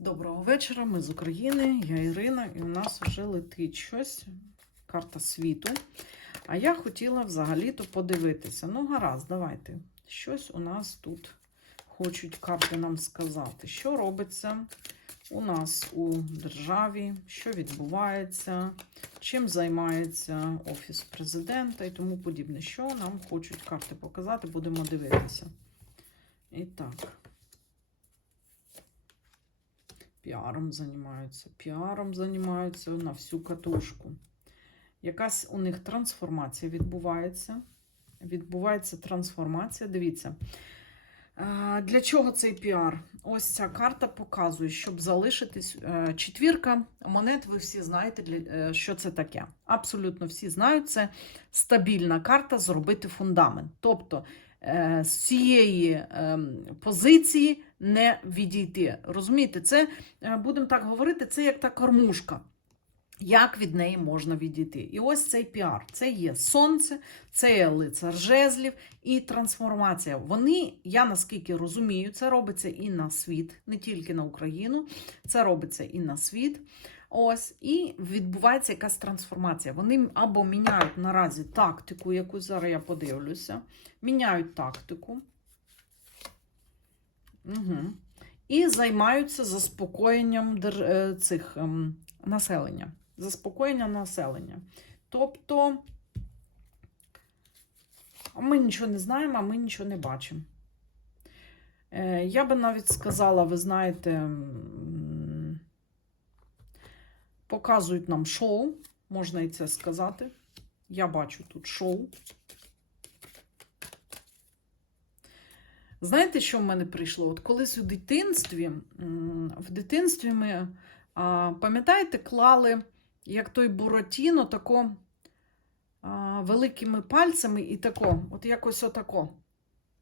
Доброго вечора, ми з України, я Ірина, і у нас вже летить щось, карта світу. А я хотіла взагалі-то подивитися. Ну, гаразд, давайте. Щось у нас тут хочуть карти нам сказати. Що робиться у нас у державі, що відбувається, чим займається Офіс президента і тому подібне. Що нам хочуть карти показати, будемо дивитися. І так. Піаром займаються, піаром займаються на всю катушку. Якась у них трансформація відбувається. Відбувається трансформація. Дивіться. Для чого цей піар? Ось ця карта показує, щоб залишитись. е, Четвірка монет, ви всі знаєте, е, що це таке. Абсолютно всі знають, це стабільна карта зробити фундамент. Тобто е, з цієї ем, позиції не відійти. Розумієте, це, е, будемо так говорити, це як та кормушка. Як від неї можна відійти? І ось цей піар. Це є сонце, це є лицар жезлів і трансформація. Вони, я наскільки розумію, це робиться і на світ, не тільки на Україну, це робиться і на світ. Ось, і відбувається якась трансформація. Вони або міняють наразі тактику, яку зараз я подивлюся, міняють тактику. Угу. І займаються заспокоєнням е, цих ем, населення. Заспокоєння населення. Тобто, ми нічого не знаємо, а ми нічого не бачимо. Е, я би навіть сказала, ви знаєте, показують нам шоу, можна і це сказати. Я бачу тут шоу. Знаєте, що в мене прийшло? От колись у дитинстві, в дитинстві ми, пам'ятаєте, клали, як той Буратіно, тако великими пальцями і тако, от якось отако.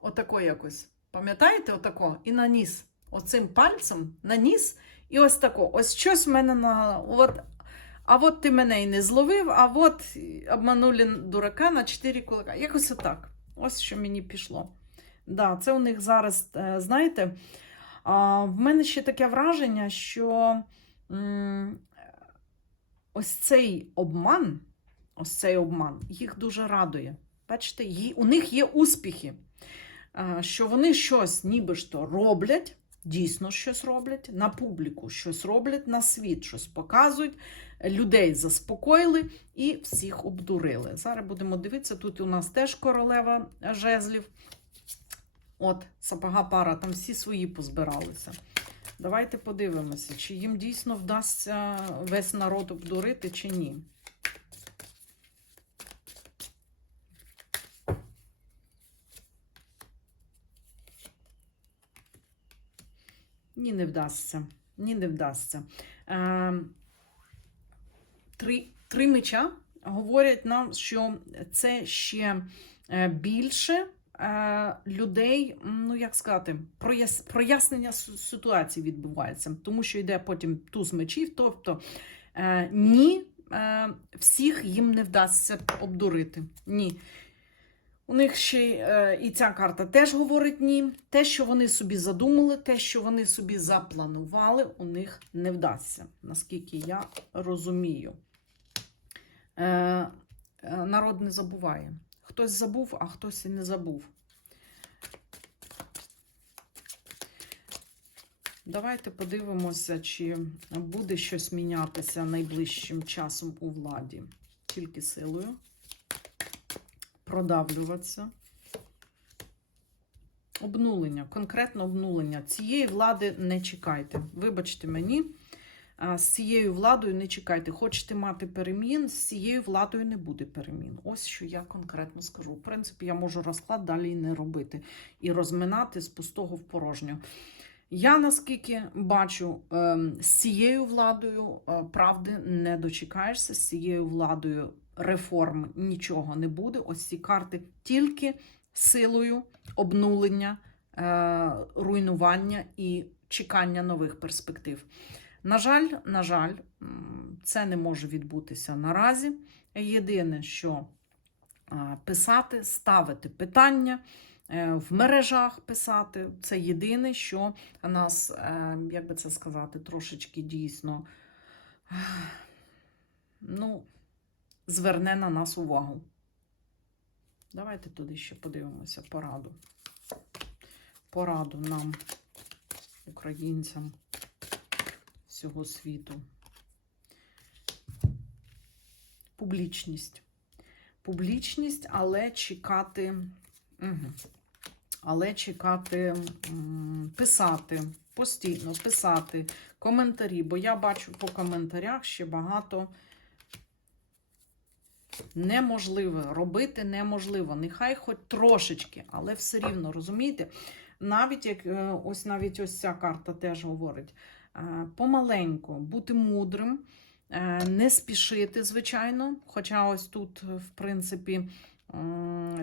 Отако якось. Пам'ятаєте, отако? І на ніс. Оцим пальцем на ніс. І ось тако. Ось щось в мене на. От, а от ти мене і не зловив, а от обманули дурака на чотири кулака. Якось отак. Ось що мені пішло. Да, це у них зараз, е, знаєте, в мене ще таке враження, що ось цей обман, ось цей обман їх дуже радує. Бачите, у них є успіхи, е, що вони щось ніби ж то роблять, дійсно щось роблять, на публіку щось роблять, на світ щось показують, людей заспокоїли і всіх обдурили. Зараз будемо дивитися, тут у нас теж королева жезлів. От, сапога пара, там всі свої позбиралися. Давайте подивимося, чи їм дійсно вдасться весь народ обдурити, чи ні. Ні, не вдасться. Ні, не вдасться. Е, три, три меча говорять нам, що це ще е, більше людей, ну як сказати, прояснення ситуації відбувається, тому що йде потім туз мечів, тобто е, ні, е, всіх їм не вдасться обдурити. Ні. У них ще е, і ця карта теж говорить ні. Те, що вони собі задумали, те, що вони собі запланували, у них не вдасться, наскільки я розумію. Е, е, народ не забуває. Хтось забув, а хтось і не забув. Давайте подивимося, чи буде щось мінятися найближчим часом у владі. Тільки силою. Продавлюватися. Обнулення, конкретно обнулення. Цієї влади не чекайте. Вибачте мені, з цією владою не чекайте. Хочете мати перемін, з цією владою не буде перемін. Ось що я конкретно скажу. В принципі, я можу розклад далі не робити. І розминати з пустого в порожню. Я наскільки бачу, ем, з цією владою е, правди не дочекаєшся, з цією владою реформ нічого не буде. Ось ці карти тільки силою обнулення, е, руйнування і чекання нових перспектив. На жаль, на жаль, це не може відбутися наразі. Єдине, що писати, ставити питання, е, в мережах писати. Це єдине, що нас, е, як би це сказати, трошечки дійсно ну, зверне на нас увагу. Давайте туди ще подивимося пораду. Пораду нам, українцям всього світу. Публічність. Публічність, але чекати, але чекати, писати, постійно писати коментарі, бо я бачу по коментарях ще багато неможливо робити неможливо. Нехай хоч трошечки, але все рівно, розумієте? Навіть як е, ось навіть ось ця карта теж говорить: помаленьку, бути мудрим, е, не спішити, звичайно. Хоча ось тут, в принципі,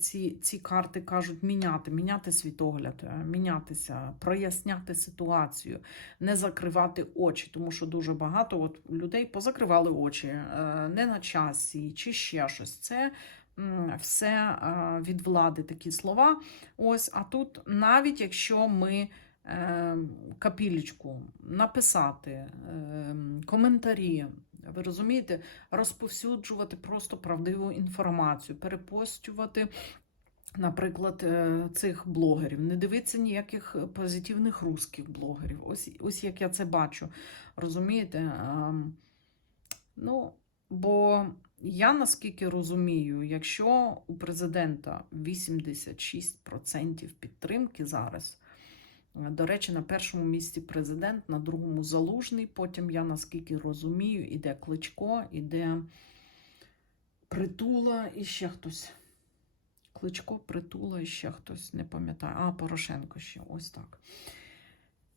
ці, ці карти кажуть міняти, міняти світогляд, е, мінятися, проясняти ситуацію, не закривати очі, тому що дуже багато от людей позакривали очі, е, не на часі чи ще щось. Це все е, від влади такі слова. Ось, а тут, навіть якщо ми е, капілечку написати, е, коментарі, ви розумієте, розповсюджувати просто правдиву інформацію, перепостювати. Наприклад, е, цих блогерів, не дивитися ніяких позитивних русських блогерів. Ось, ось як я це бачу. Розумієте? Ем, Ну, бо я наскільки розумію, якщо у президента 86% підтримки зараз, до речі, на першому місці президент, на другому залужний, потім я наскільки розумію, іде Кличко, іде Притула і ще хтось. Кличко, Притула і ще хтось, не пам'ятаю. А, Порошенко ще, ось так.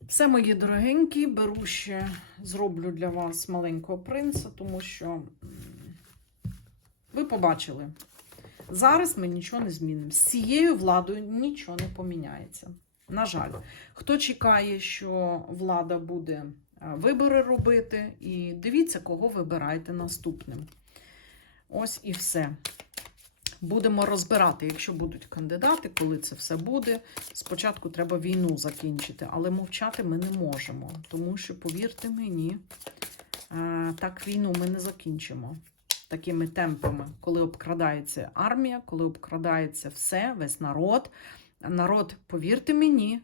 Все, мої дорогенькі, беру ще, зроблю для вас маленького принца, тому що ви побачили. Зараз ми нічого не змінимо. З цією владою нічого не поміняється. На жаль, хто чекає, що влада буде е, вибори робити, і дивіться, кого вибираєте наступним. Ось і все. Будемо розбирати, якщо будуть кандидати, коли це все буде. Спочатку треба війну закінчити, але мовчати ми не можемо. Тому що, повірте мені, е, так війну ми не закінчимо такими темпами, коли обкрадається армія, коли обкрадається все, весь народ. Народ, повірте мені,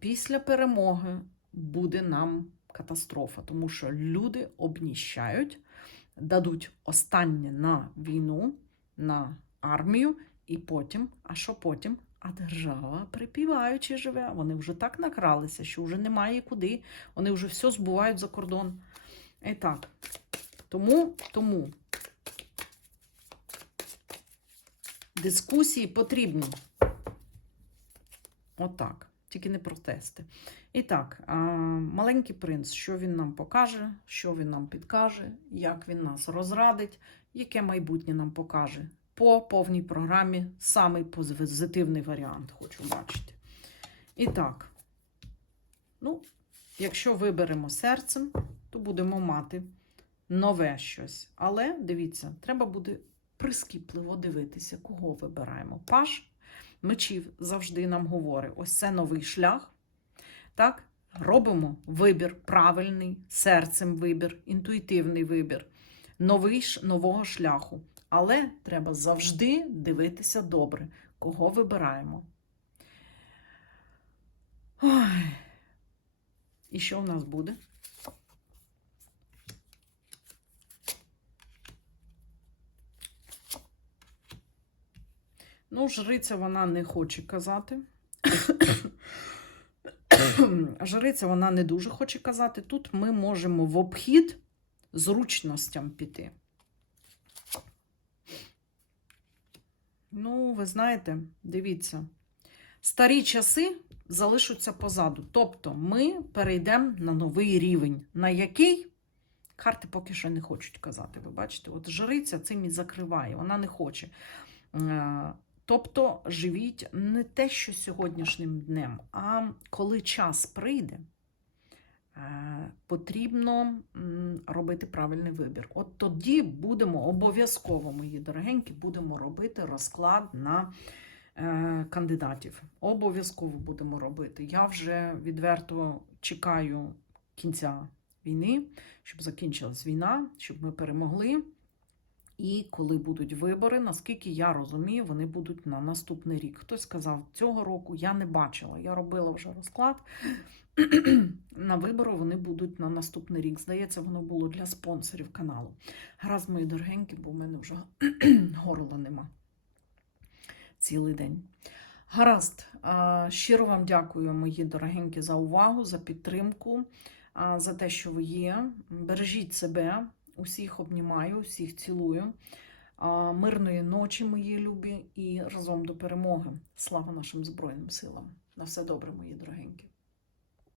після перемоги буде нам катастрофа, тому що люди обніщають, дадуть останнє на війну на армію, і потім, а що потім? А держава припіваючи живе. Вони вже так накралися, що вже немає куди. Вони вже все збувають за кордон. І так. Тому, тому дискусії потрібні. Отак. Тільки не протести. І так, маленький принц, що він нам покаже, що він нам підкаже, як він нас розрадить, яке майбутнє нам покаже. По повній програмі самий позитивний варіант хочу бачити. І так, ну, якщо виберемо серцем, то будемо мати нове щось. Але дивіться, треба буде прискіпливо дивитися, кого вибираємо. Паш мечів завжди нам говорить: ось це новий шлях. Так, робимо вибір правильний, серцем вибір, інтуїтивний вибір, новий нового шляху. Але треба завжди дивитися добре, кого вибираємо. Ой. І що в нас буде? Ну, жриця вона не хоче казати. Жриця вона не дуже хоче казати. Тут ми можемо в обхід зручностям піти. Ну, ви знаєте, дивіться, старі часи залишаться позаду. Тобто ми перейдемо на новий рівень, на який карти поки що не хочуть казати. Ви бачите, от жриця цим і закриває, вона не хоче. Тобто живіть не те, що сьогоднішнім днем, а коли час прийде, е, потрібно робити правильний вибір. От тоді будемо обов'язково, мої дорогенькі, будемо робити розклад на е, кандидатів. Обов'язково будемо робити. Я вже відверто чекаю кінця війни, щоб закінчилась війна, щоб ми перемогли. І коли будуть вибори, наскільки я розумію, вони будуть на наступний рік. Хтось сказав, цього року я не бачила. Я робила вже розклад. на вибори вони будуть на наступний рік. Здається, воно було для спонсорів каналу. Гаразд, мої дорогенькі, бо в мене вже горла нема цілий день. Гаразд, щиро вам дякую, мої дорогенькі, за увагу, за підтримку, за те, що ви є. Бережіть себе, усіх обнімаю, усіх цілую. Мирної ночі, мої любі, і разом до перемоги. Слава нашим Збройним силам. На все добре, мої дорогенькі.